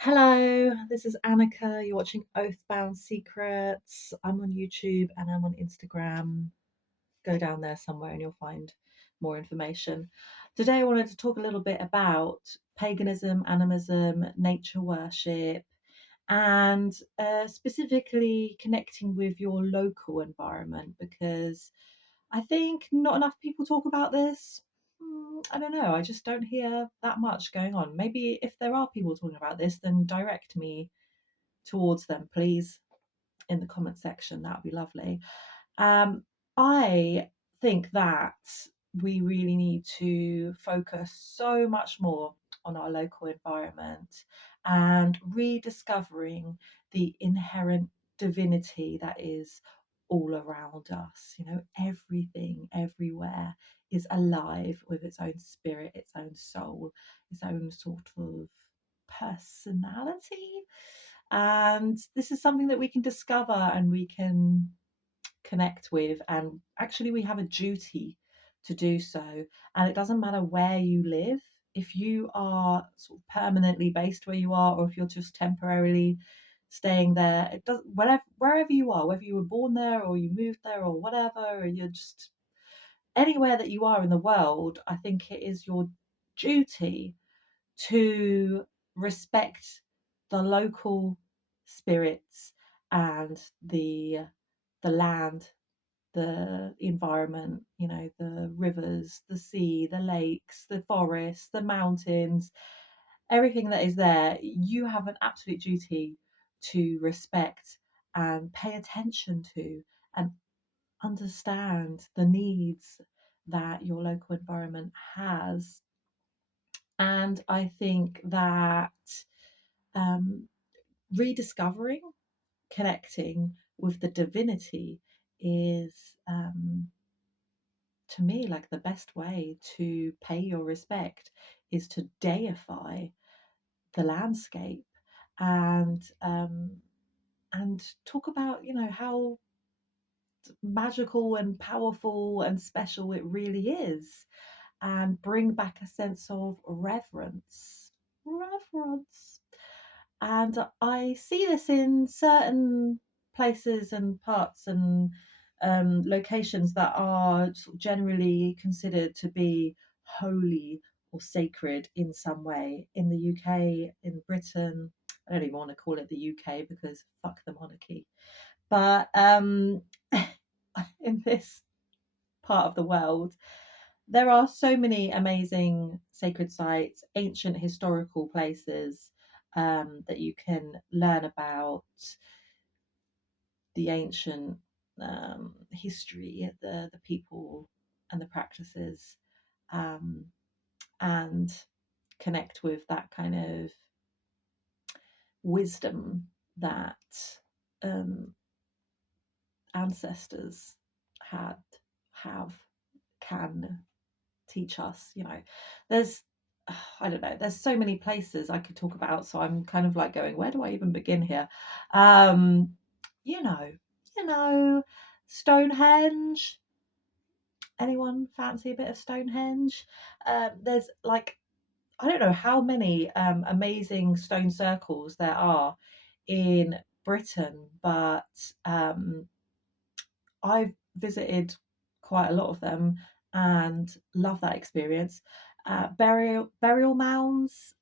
Hello, this is Annika. You're watching Oathbound Secrets. I'm on YouTube and I'm on Instagram. Go down there somewhere and you'll find more information. Today, I wanted to talk a little bit about paganism, animism, nature worship, and specifically connecting with your local environment because I think not enough people talk about this. I don't know. I just don't hear that much going on. Maybe if there are people talking about this, then direct me towards them, please, in the comment section. That would be lovely. Um, I think that we really need to focus so much more on our local environment and rediscovering the inherent divinity that is all around us. Everything, everywhere is alive with its own spirit, its own soul, its own sort of personality. And this is something that we can discover and we can connect with, and actually we have a duty to do so. And it doesn't matter where you live, if you are sort of permanently based where you are, or if you're just temporarily staying there, it does wherever you are, whether you were born there or you moved there or whatever, or you're just anywhere that you are in the world. I think it is your duty to respect the local spirits and the land, the environment, the rivers, the sea, the lakes, the forests, the mountains, everything that is there. You have an absolute duty to respect and pay attention to and understand the needs that your local environment has. And I think that um, rediscovering, connecting with the divinity is, to me, like the best way to pay your respect is to deify the landscape and talk about how magical and powerful and special it really is, and bring back a sense of reverence. And I see this in certain places and parts and locations that are sort of generally considered to be holy or sacred in some way. In the UK, in Britain, I don't even want to call it the UK because fuck the monarchy. But in this part of the world, there are so many amazing sacred sites, ancient historical places, that you can learn about the ancient history, the people and the practices, um, and connect with that kind of wisdom that um, ancestors had, have, can teach us. There's I don't know, there's so many places I could talk about, so I'm kind of like going, where do I even begin here? um you know you know Stonehenge. Anyone fancy a bit of Stonehenge? There's like, I don't know how many amazing stone circles there are in Britain, but I've visited quite a lot of them and love that experience. Burial mounds,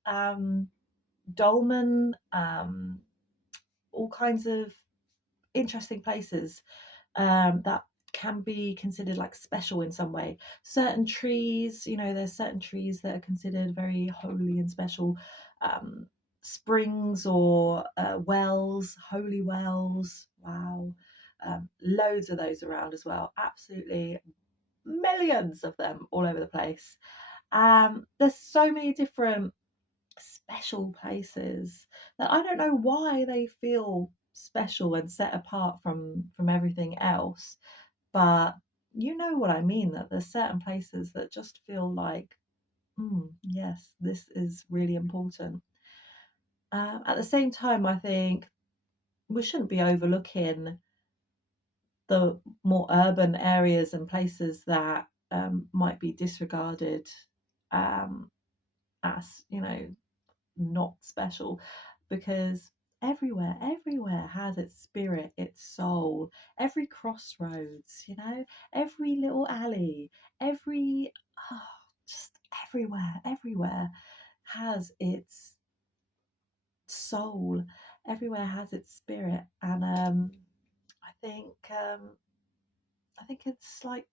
dolmen, all kinds of interesting places that can be considered like special in some way. Certain trees, there's certain trees that are considered very holy and special. Um, Springs or wells, holy wells. Wow. Loads of those around as well. Absolutely millions of them all over the place. There's so many different special places that I don't know why they feel special and set apart from everything else, but you know what I mean, that there's certain places that just feel like, yes, this is really important. At the same time, I think we shouldn't be overlooking the more urban areas and places that might be disregarded, um, as not special. because everywhere has its spirit, its soul. Every crossroads, every little alley, every oh, just everywhere has its soul. Everywhere has its spirit, and I think um, I think it's like,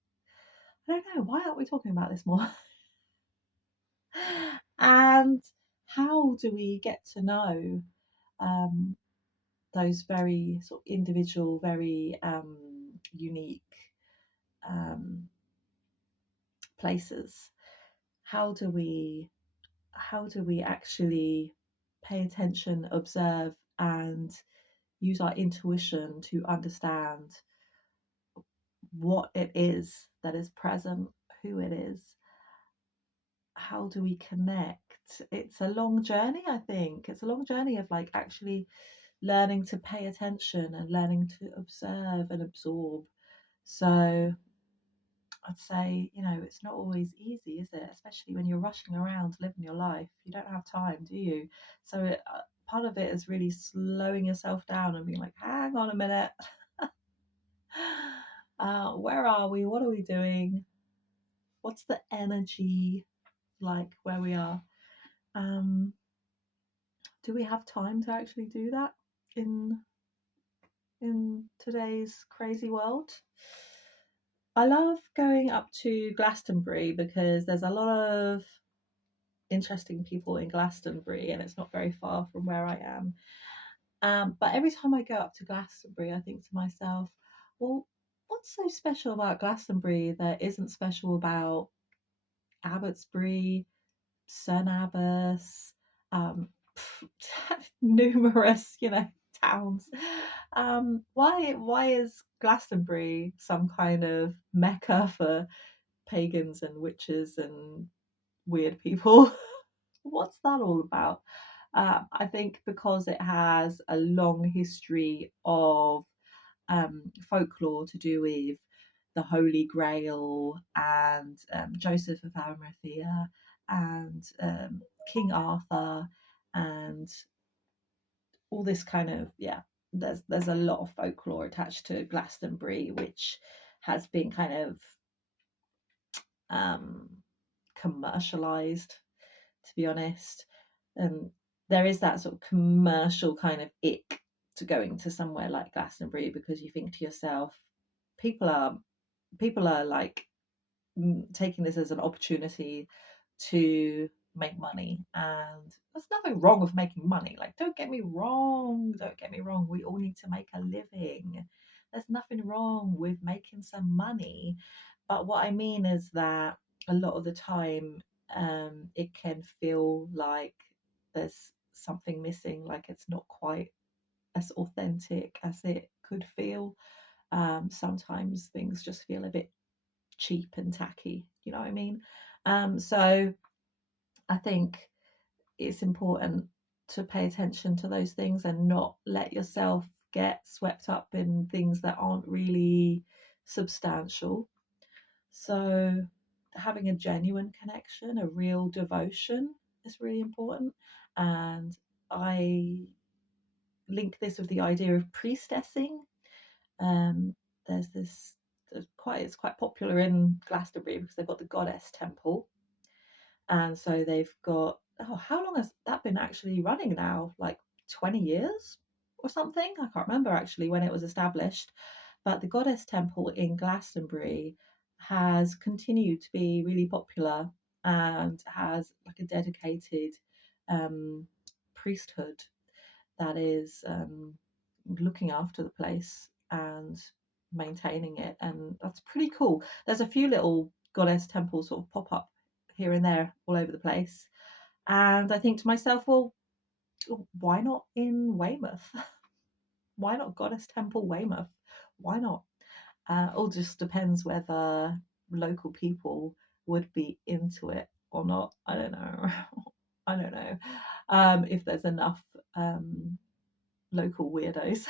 I don't know, why aren't we talking about this more? And how do we get to know um, those very sort of individual, very unique um, places? How do we actually pay attention, observe, and use our intuition to understand what it is that is present, who it is? How do we connect? It's a long journey, I think. It's a long journey of like actually learning to pay attention and learning to observe and absorb. So I'd say, it's not always easy, is it? Especially when you're rushing around living your life. You don't have time, do you? So part of it is really slowing yourself down and being like, hang on a minute. Where are we? What are we doing? What's the energy like where we are? Um, do we have time to actually do that in today's crazy world? I love going up to Glastonbury because there's a lot of interesting people in Glastonbury and it's not very far from where I am. But every time I go up to Glastonbury, I think to myself, well, what's so special about Glastonbury that isn't special about Abbotsbury, St Abbas, um, numerous, towns. Why is Glastonbury some kind of mecca for pagans and witches and weird people? What's that all about? I think because it has a long history of folklore to do with the Holy Grail and Joseph of Arimathea and King Arthur and all this kind of, yeah. There's a lot of folklore attached to Glastonbury, which has been kind of um, commercialized, to be honest. And there is that sort of commercial kind of ick to going to somewhere like Glastonbury because you think to yourself, people are like taking this as an opportunity to make money, and there's nothing wrong with making money. Like, don't get me wrong, we all need to make a living. There's nothing wrong with making some money, but what I mean is that a lot of the time it can feel like there's something missing, like it's not quite as authentic as it could feel. Sometimes things just feel a bit cheap and tacky. You know what I mean? So I think it's important to pay attention to those things and not let yourself get swept up in things that aren't really substantial. So having a genuine connection, a real devotion is really important. And I link this with the idea of priestessing. Um, there's this it's quite popular in Glastonbury because they've got the goddess temple, and so they've got, oh, how long has that been actually running now? Like 20 years or something? I can't remember actually when it was established, but the goddess temple in Glastonbury has continued to be really popular and has like a dedicated um, priesthood that is looking after the place and maintaining it, and that's pretty cool. There's a few little goddess temples sort of pop up here and there all over the place, and I think to myself, well, why not in Weymouth? Why not Goddess Temple Weymouth? Why not? All just depends whether local people would be into it or not. I don't know. I don't know if there's enough local weirdos.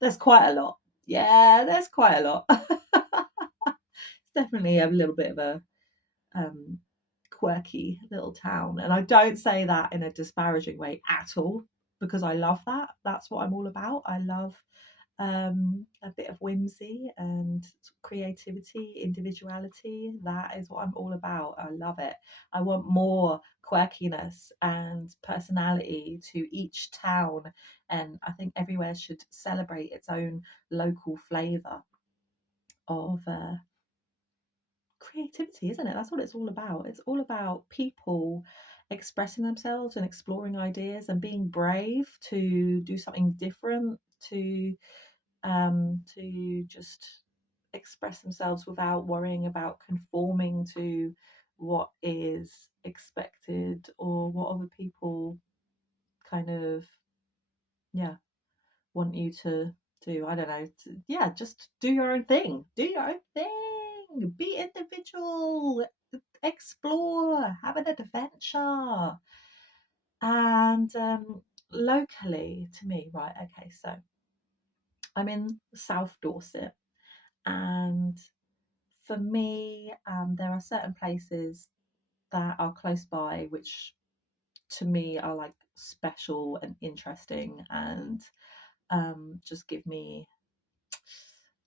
There's quite a lot. Yeah, there's quite a lot. It's definitely a little bit of a um, quirky little town. And I don't say that in a disparaging way at all, because I love that. That's what I'm all about. I love a bit of whimsy and creativity, individuality. That is what I'm all about. I love it. I want more quirkiness and personality to each town. And I think everywhere should celebrate its own local flavour of creativity, isn't it? That's what it's all about. It's all about people expressing themselves and exploring ideas and being brave to do something different, to just express themselves without worrying about conforming to what is expected or what other people kind of, yeah, want you to do. I don't know. Yeah, just do your own thing. Do your own thing. Be individual. Explore. Have an adventure. And locally, to me, right? Okay, so I'm in South Dorset, and for me, there are certain places that are close by, which to me are like special and interesting, and just give me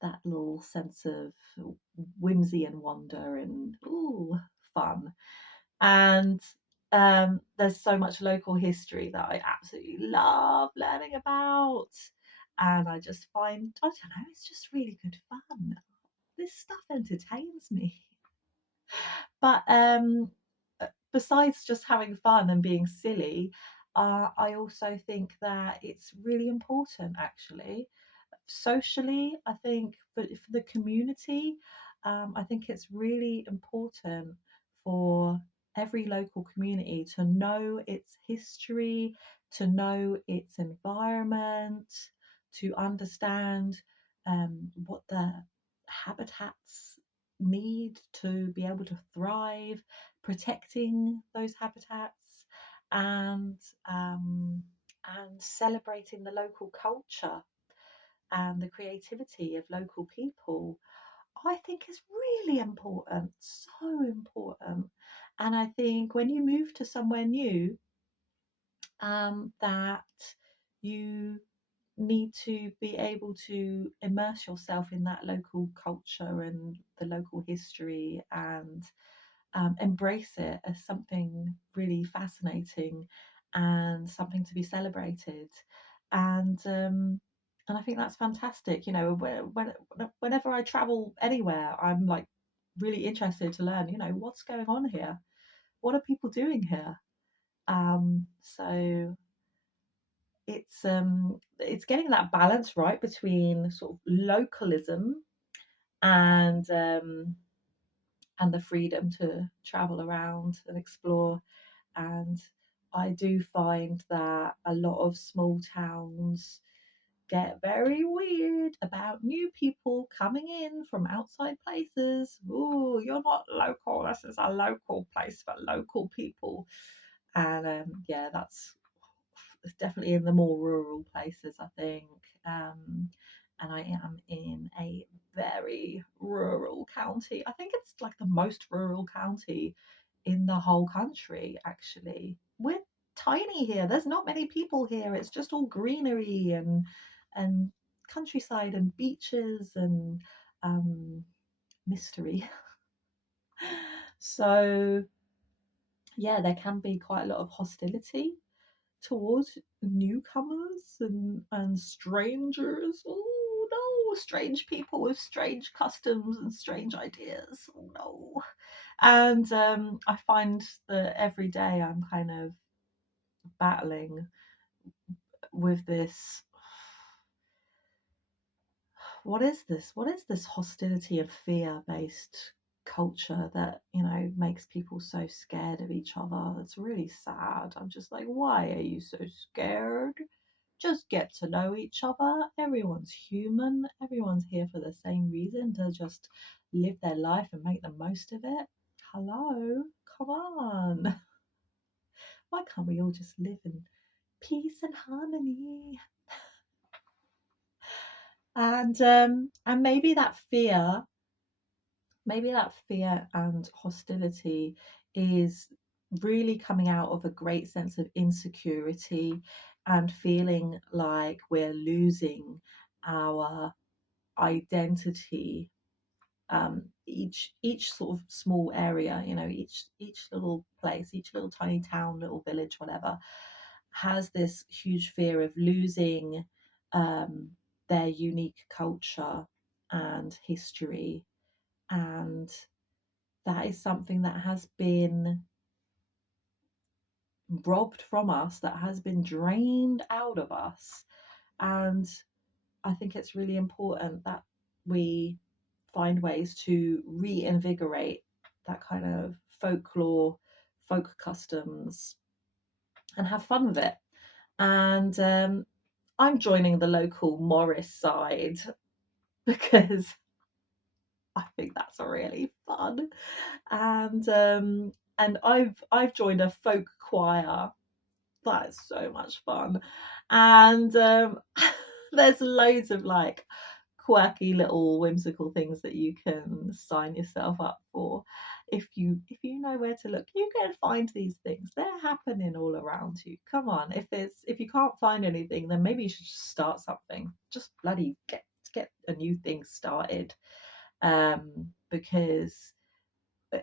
that little sense of whimsy and wonder and ooh, fun. And there's so much local history that I absolutely love learning about. And I just find, I don't know, it's just really good fun. This stuff entertains me. But besides just having fun and being silly, I also think that it's really important, actually, socially. I think for the community, I think it's really important for every local community to know its history, to know its environment, to understand what the habitats need to be able to thrive, protecting those habitats, and um, and celebrating the local culture and the creativity of local people. I think is really important, so important. And I think when you move to somewhere new, that you need to be able to immerse yourself in that local culture and the local history, and embrace it as something really fascinating and something to be celebrated. And um, and I think that's fantastic. You know, whenever I travel anywhere, I'm like really interested to learn. You know, what's going on here? What are people doing here? So it's getting that balance right between sort of localism and and the freedom to travel around and explore. And I do find that a lot of small towns get very weird about new people coming in from outside places. Oh, you're not local. This is a local place for local people. And yeah, that's definitely in the more rural places, I think. And I am in a very rural county. I think it's like the most rural county in the whole country, actually. We're tiny here. There's not many people here. It's just all greenery and countryside and beaches and um, mystery. So yeah, there can be quite a lot of hostility towards newcomers and strangers. Oh no, strange people with strange customs and strange ideas. Oh no. And I find that every day I'm kind of battling with this. What is this hostility and fear based culture that, you know, makes people so scared of each other? It's really sad. I'm just like, why are you so scared? Just get to know each other. Everyone's human. Everyone's here for the same reason, to just live their life and make the most of it. Hello, come on. Why can't we all just live in peace and harmony? And maybe that fear maybe that fear and hostility is really coming out of a great sense of insecurity and feeling like we're losing our identity. Each sort of small area, you know, each little place, each little tiny town, little village, whatever, has this huge fear of losing um, their unique culture and history. And that is something that has been robbed from us, that has been drained out of us. And I think it's really important that we find ways to reinvigorate that kind of folklore, folk customs, and have fun with it. And I'm joining the local Morris side because I think that's really fun. And I've joined a folk choir. That's so much fun. And there's loads of like quirky little whimsical things that you can sign yourself up for. If you know where to look, you can find these things. They're happening all around you. Come on. If you can't find anything, then maybe you should just start something. Just bloody get a new thing started. Because uh,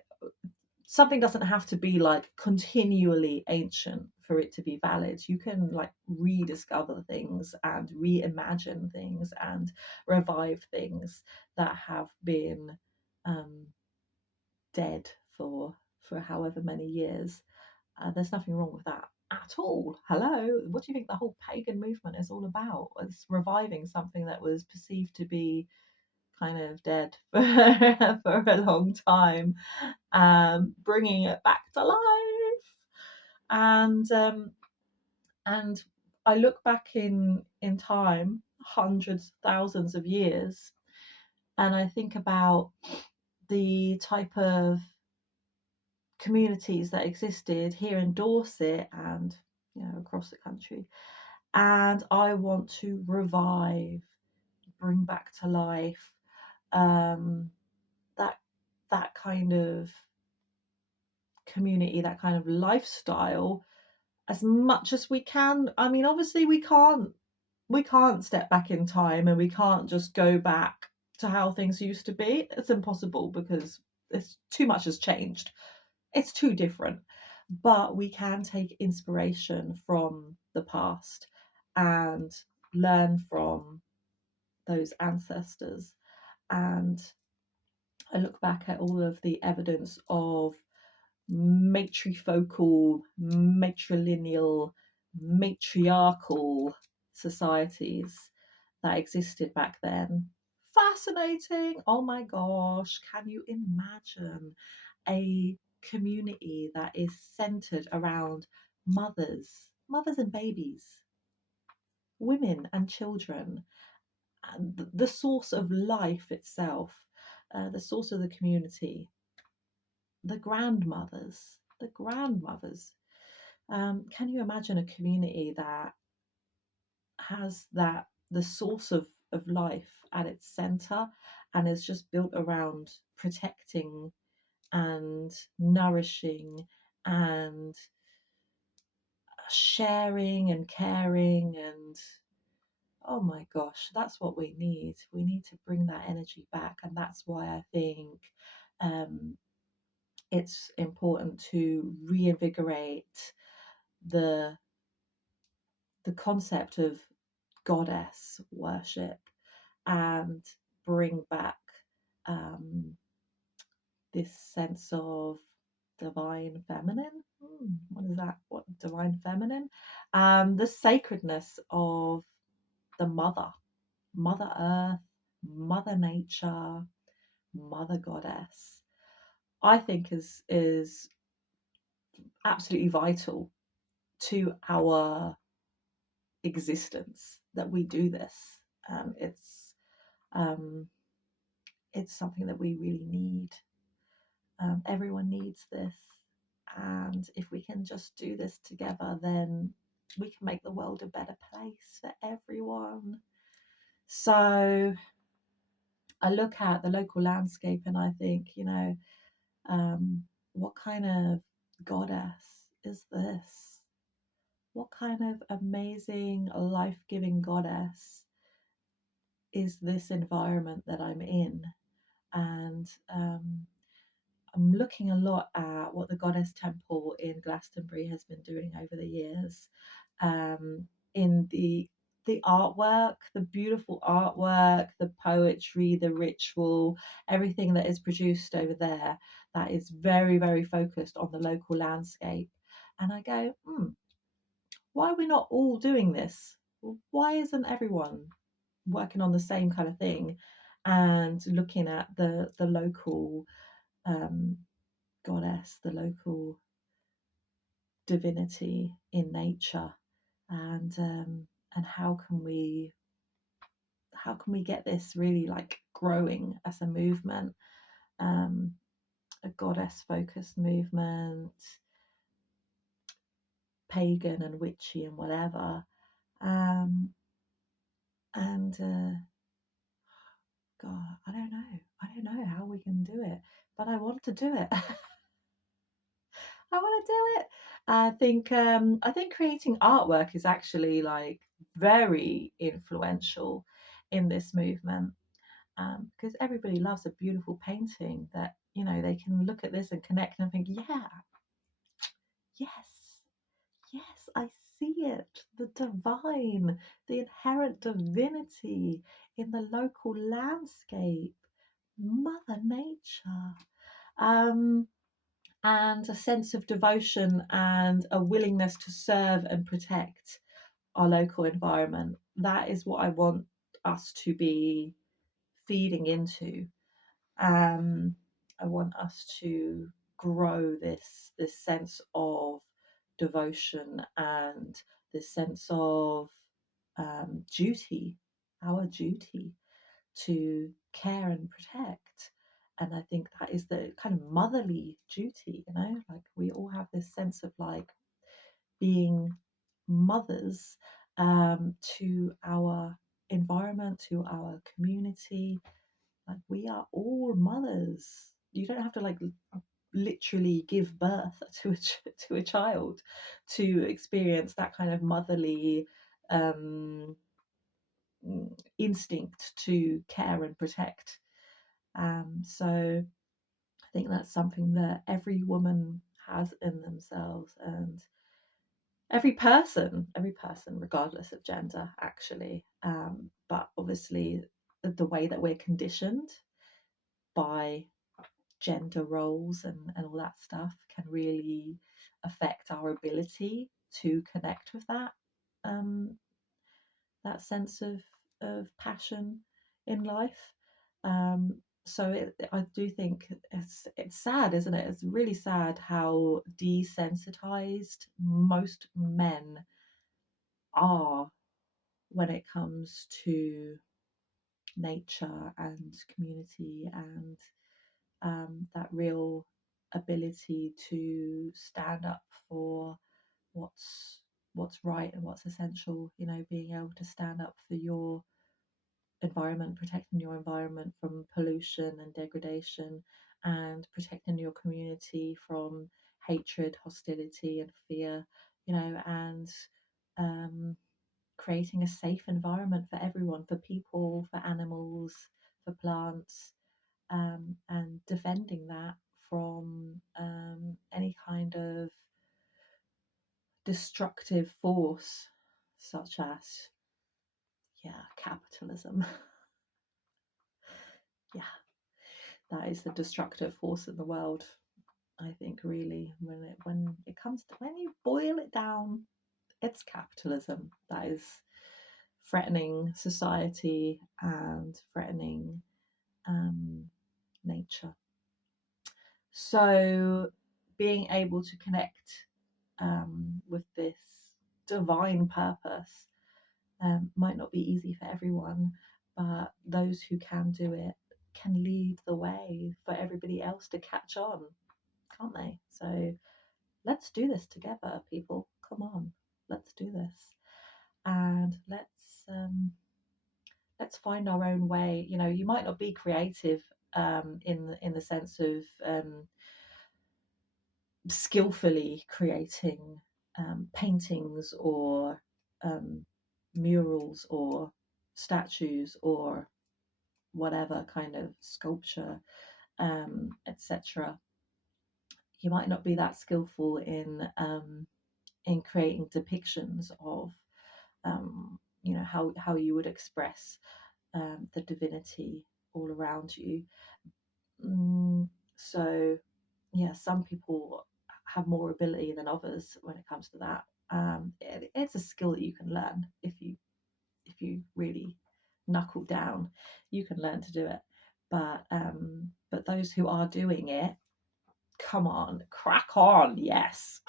something doesn't have to be like continually ancient for it to be valid. You can like rediscover things and reimagine things and revive things that have been um, dead for however many years. There's nothing wrong with that at all. Hello, what do you think the whole pagan movement is all about? It's reviving something that was perceived to be kind of dead for a long time, bringing it back to life. And I look back in time, hundreds, thousands of years, and I think about the type of communities that existed here in Dorset and across the country, and I want to revive, bring back to life um, that that kind of community, that kind of lifestyle as much as we can. I mean, obviously we can't step back in time and we can't just go back to how things used to be. It's impossible because it's too much has changed. It's too different. But we can take inspiration from the past and learn from those ancestors. And I look back at all of the evidence of matrifocal, matrilineal, matriarchal societies that existed back then. Fascinating. Oh my gosh. Can you imagine a community that is centered around mothers and babies, women and children, and the source of life itself, the source of the community, the grandmothers. Can you imagine a community that has that the source of life at its center and is just built around protecting and nourishing and sharing and caring? And oh my gosh, that's what we need. We need to bring that energy back, and that's why I think um, it's important to reinvigorate the the concept of goddess worship and bring back um, this sense of divine feminine. What is that? What divine feminine? The sacredness of the Mother Earth, Mother Nature, Mother Goddess. I think is absolutely vital to our existence that we do this. It's um, it's something that we really need. Everyone needs this, and if we can just do this together, then we can make the world a better place for everyone. So I look at the local landscape and I think, um, what kind of goddess is this? What kind of amazing, life giving goddess is this environment that I'm in? And I'm looking a lot at what the Goddess Temple in Glastonbury has been doing over the years, in the artwork, the beautiful artwork, the poetry, the ritual, everything that is produced over there. That is very, very focused on the local landscape. And I go, why are we not all doing this? Why isn't everyone working on the same kind of thing and looking at the local um, goddess, the local divinity in nature, and how can we get this really like growing as a movement, um, a goddess focused movement, pagan and witchy and whatever, and God, I don't know how we can do it, but I want to do it. I want to do it. I think creating artwork is actually like very influential in this movement, because everybody loves a beautiful painting that they can look at this and connect and think, yeah, yes, yes, I see it, the divine, the inherent divinity in the local landscape, Mother Nature. Um, and a sense of devotion and a willingness to serve and protect our local environment. That is what I want us to be feeding into. Um, I want us to grow this sense of devotion and this sense of duty, our duty to care and protect. And I think that is the kind of motherly duty, like we all have this sense of like being mothers, to our environment, to our community. Like we are all mothers. You don't have to like literally give birth to to a child to experience that kind of motherly um, instinct to care and protect. So I think that's something that every woman has in themselves, and every person, regardless of gender, actually. But obviously, the way that we're conditioned by gender roles and all that stuff can really affect our ability to connect with um, that sense of passion in life. So I do think it's sad, isn't it? It's really sad how desensitized most men are when it comes to nature and community and that real ability to stand up for what's what's right and what's essential. Being able to stand up for your environment, protecting your environment from pollution and degradation, and protecting your community from hatred, hostility, and fear, and um, creating a safe environment for everyone, for people, for animals, for plants, and defending that from any kind of destructive force, such as, yeah, capitalism. Yeah, that is the destructive force in the world. I think really, when you boil it down, it's capitalism that is threatening society and threatening nature. So being able to connect with this divine purpose might not be easy for everyone, but those who can do it can lead the way for everybody else to catch on, can't they? So let's do this together, people. Come on, let's do this, and let's find our own way. You know, you might not be creative in the sense of skillfully creating paintings or um, murals or statues or whatever kind of sculpture, etc. You might not be that skillful in creating depictions of you know how you would express the divinity all around you. Mm, so yeah, some people have more ability than others when it comes to that. It's a skill that you can learn if you really knuckle down. You can learn to do it, but those who are doing it, come on, crack on, yes.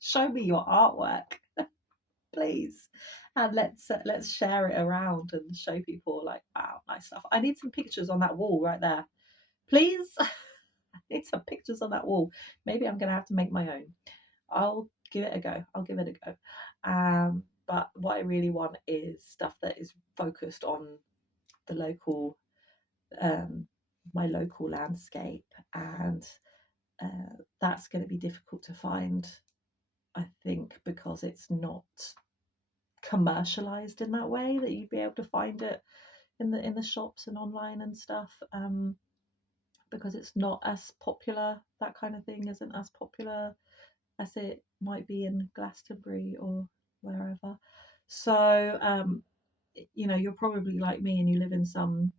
Show me your artwork, please, and let's share it around and show people like, wow, nice stuff. I need some pictures on that wall right there, please. I need some pictures on that wall. Maybe I'm gonna have to make my own. I'll give it a go. I'll give it a go. But what I really want is stuff that is focused on the local, um, my local landscape, and that's going to be difficult to find, I think, because it's not commercialized in that way that you'd be able to find it in the shops and online and stuff. Because it's not as popular. That kind of thing isn't as popular as it might be in Glastonbury or wherever. So, you know, you're probably like me and you live in some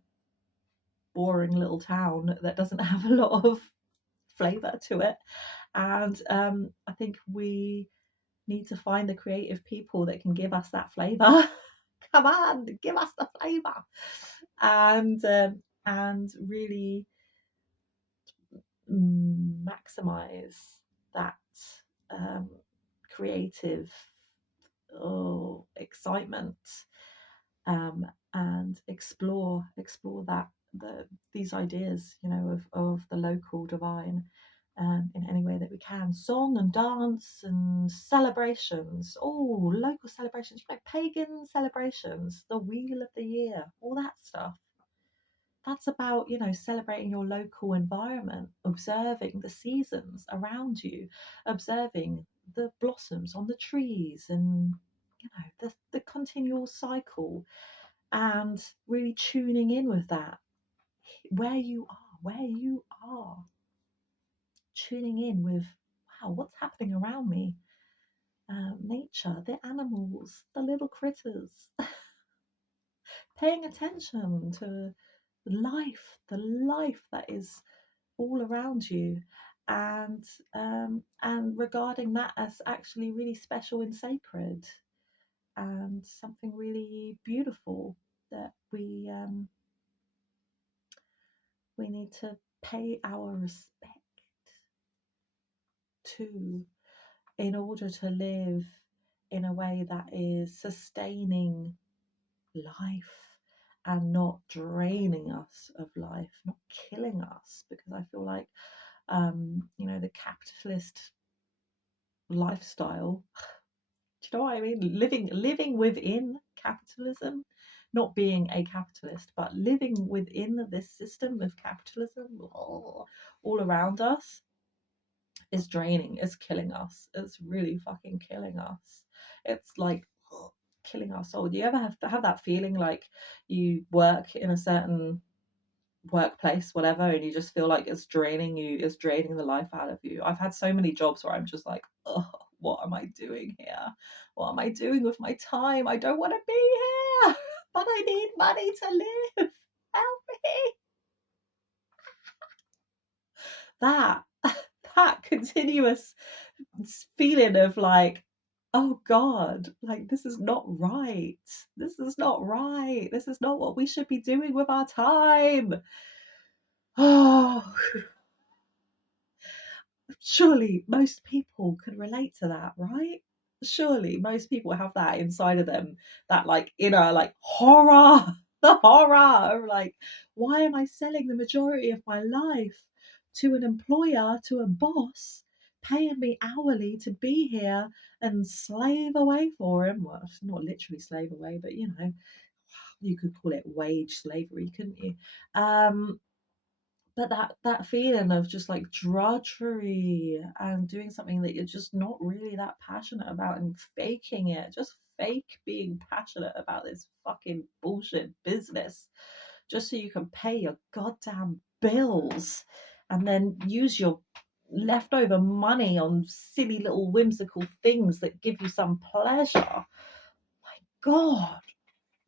boring little town that doesn't have a lot of flavour to it. And I think we need to find the creative people that can give us that flavour. Come on, give us the flavour. And really maximize that um, creative excitement, and explore that these ideas, you know, of the local divine, in any way that we can. Song and dance and celebrations. Oh, local celebrations, like pagan celebrations, the wheel of the year, all that stuff. That's about, you know, celebrating your local environment, observing the seasons around you, observing the blossoms on the trees, and you know the continual cycle, and really tuning in with that, where you are, tuning in with, wow, what's happening around me, nature, the animals, the little critters, paying attention to the life that is all around you, and regarding that as actually really special and sacred, and something really beautiful that we need to pay our respect to, in order to live in a way that is sustaining life and not draining us of life, not killing us. Because I feel like, you know, the capitalist lifestyle, do you know what I mean? Living within capitalism, not being a capitalist, but living within this system of capitalism, all around us, is draining, is killing us. It's really fucking killing us. It's like killing our soul. Do you ever have that feeling like you work in a certain workplace, whatever, and you just feel like it's draining you, it's draining the life out of you? I've had so many jobs where I'm just like, oh, what am I doing here? What am I doing with my time? I don't want to be here, but I need money to live. Help me. That that continuous feeling of like, oh God, like this is not right. This is not right. This is not what we should be doing with our time. Oh, surely most people can relate to that, right? Surely most people have that inside of them, that like inner like horror, the horror of like, why am I selling the majority of my life to an employer, to a boss, paying me hourly to be here and slave away for him? Well, not literally slave away, but you know, you could call it wage slavery, couldn't you? Um, but that feeling of just like drudgery and doing something that you're just not really that passionate about and faking it, just fake being passionate about this fucking bullshit business just so you can pay your goddamn bills and then use your leftover money on silly little whimsical things that give you some pleasure. My God,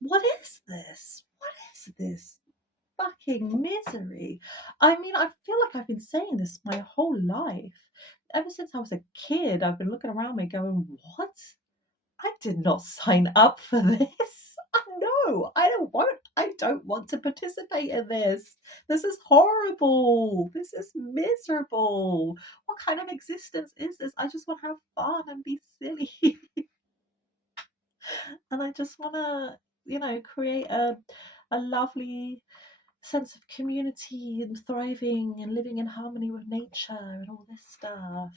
what is this? What is this fucking misery? I mean, I feel like I've been saying this my whole life. Ever since I was a kid, I've been looking around me going, what? I did not sign up for this. No, I don't want to participate in this. This is horrible. This is miserable. What kind of existence is this? I just want to have fun and be silly. And I just want to, create a lovely sense of community and thriving and living in harmony with nature and all this stuff.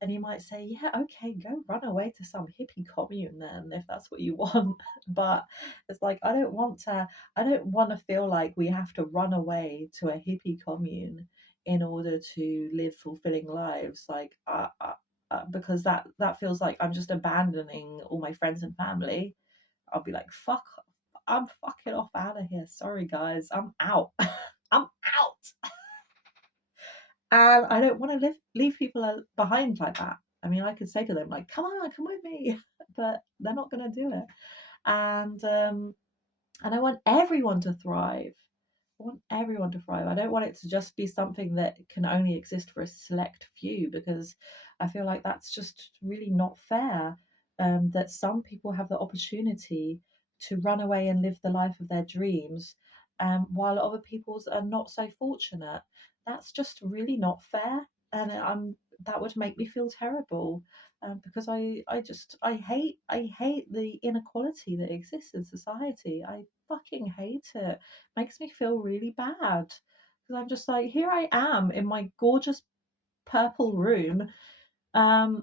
And you might say, yeah, okay, go run away to some hippie commune then, if that's what you want. But it's like, I don't want to feel like we have to run away to a hippie commune in order to live fulfilling lives. Like, because that feels like I'm just abandoning all my friends and family. I'll be like, fuck, I'm fucking off out of here. Sorry, guys, I'm out. I'm out. And I don't want to leave people behind like that. I mean, I could say to them, like, come on, come with me. But they're not going to do it. And I want everyone to thrive. I want everyone to thrive. I don't want it to just be something that can only exist for a select few, because I feel like that's just really not fair. That some people have the opportunity to run away and live the life of their dreams, while other people's are not so fortunate. That's just really not fair, and that would make me feel terrible. Because I hate the inequality that exists in society. I fucking hate it. Makes me feel really bad because I'm just like, here I am in my gorgeous purple room, um,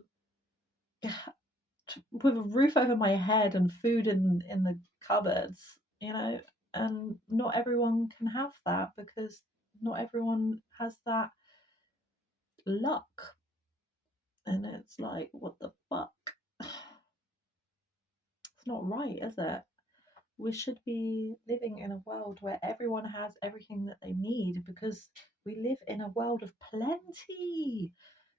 with a roof over my head and food in the cupboards, and not everyone can have that because not everyone has that luck. And it's like, what the fuck? It's not right, is it? We should be living in a world where everyone has everything that they need, because we live in a world of plenty.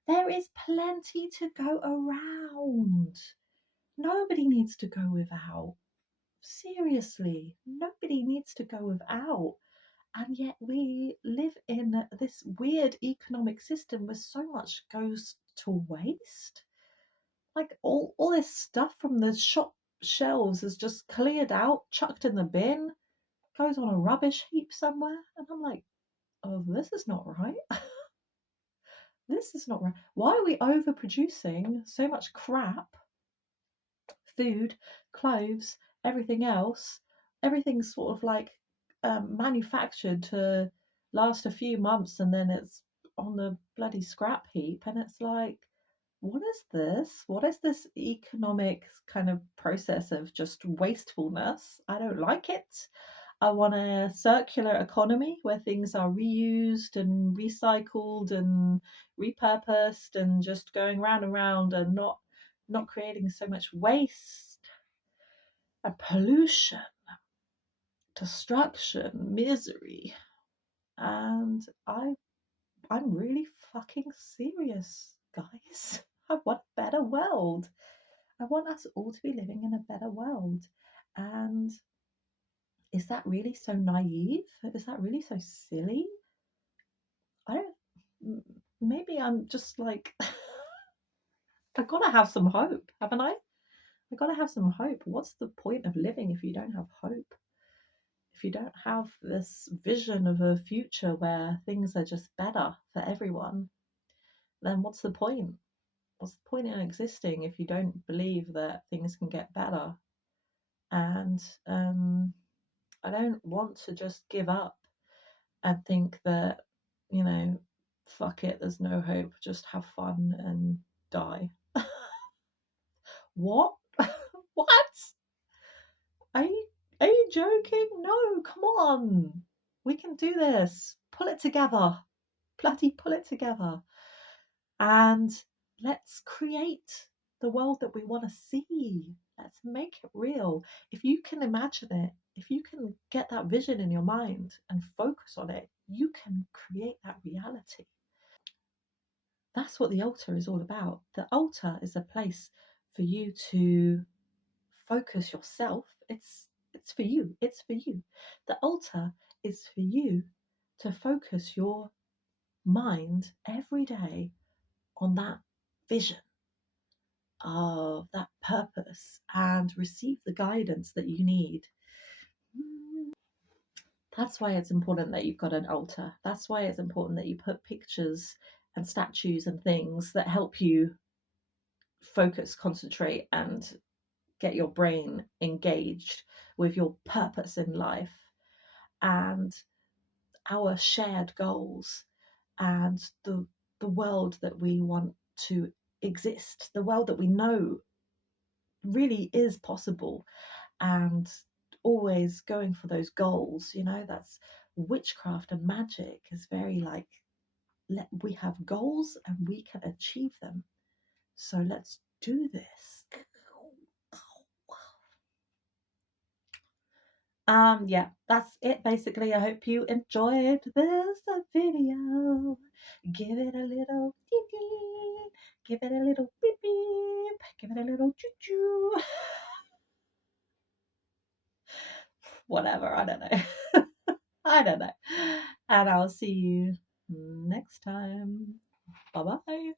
There is plenty to go around. Nobody needs to go without. Seriously, nobody needs to go without. And yet we live in this weird economic system where so much goes to waste. Like all this stuff from the shop shelves is just cleared out, chucked in the bin, goes on a rubbish heap somewhere. And I'm like, oh, this is not right. This is not right. Why are we overproducing so much crap? Food, clothes, everything else. Everything's sort of like manufactured to last a few months and then it's on the bloody scrap heap. And it's like, what is this? What is this economic kind of process of just wastefulness? I don't like it. I want a circular economy where things are reused and recycled and repurposed and just going round and round and not creating so much waste and pollution, destruction, misery. And I'm really fucking serious, guys. I want a better world. I want us all to be living in a better world. And is that really so naive? Is that really so silly? I don't. Maybe I'm just like, I've got to have some hope, haven't I? I've got to have some hope. What's the point of living if you don't have hope? If you don't have this vision of a future where things are just better for everyone, then what's the point? What's the point in existing if you don't believe that things can get better? And I don't want to just give up and think that, you know, fuck it, there's no hope, just have fun and die. What? What? Are you? Are you joking? No, come on. We can do this. Pull it together. Bloody pull it together. And let's create the world that we want to see. Let's make it real. If you can imagine it, if you can get that vision in your mind and focus on it, you can create that reality. That's what the altar is all about. The altar is a place for you to focus yourself. It's for you. It's for you. The altar is for you to focus your mind every day on that vision of that purpose and receive the guidance that you need. That's why it's important that you've got an altar. That's why it's important that you put pictures and statues and things that help you focus, concentrate, and get your brain engaged with your purpose in life and our shared goals and the world that we want to exist, the world that we know really is possible, and always going for those goals. That's witchcraft and magic is very like, we have goals and we can achieve them. So let's do this. Yeah, that's it basically. I hope you enjoyed this video. Give it a little beep beep, give it a little beep beep, give it a little choo choo. Whatever, I don't know. I don't know. And I'll see you next time. Bye bye.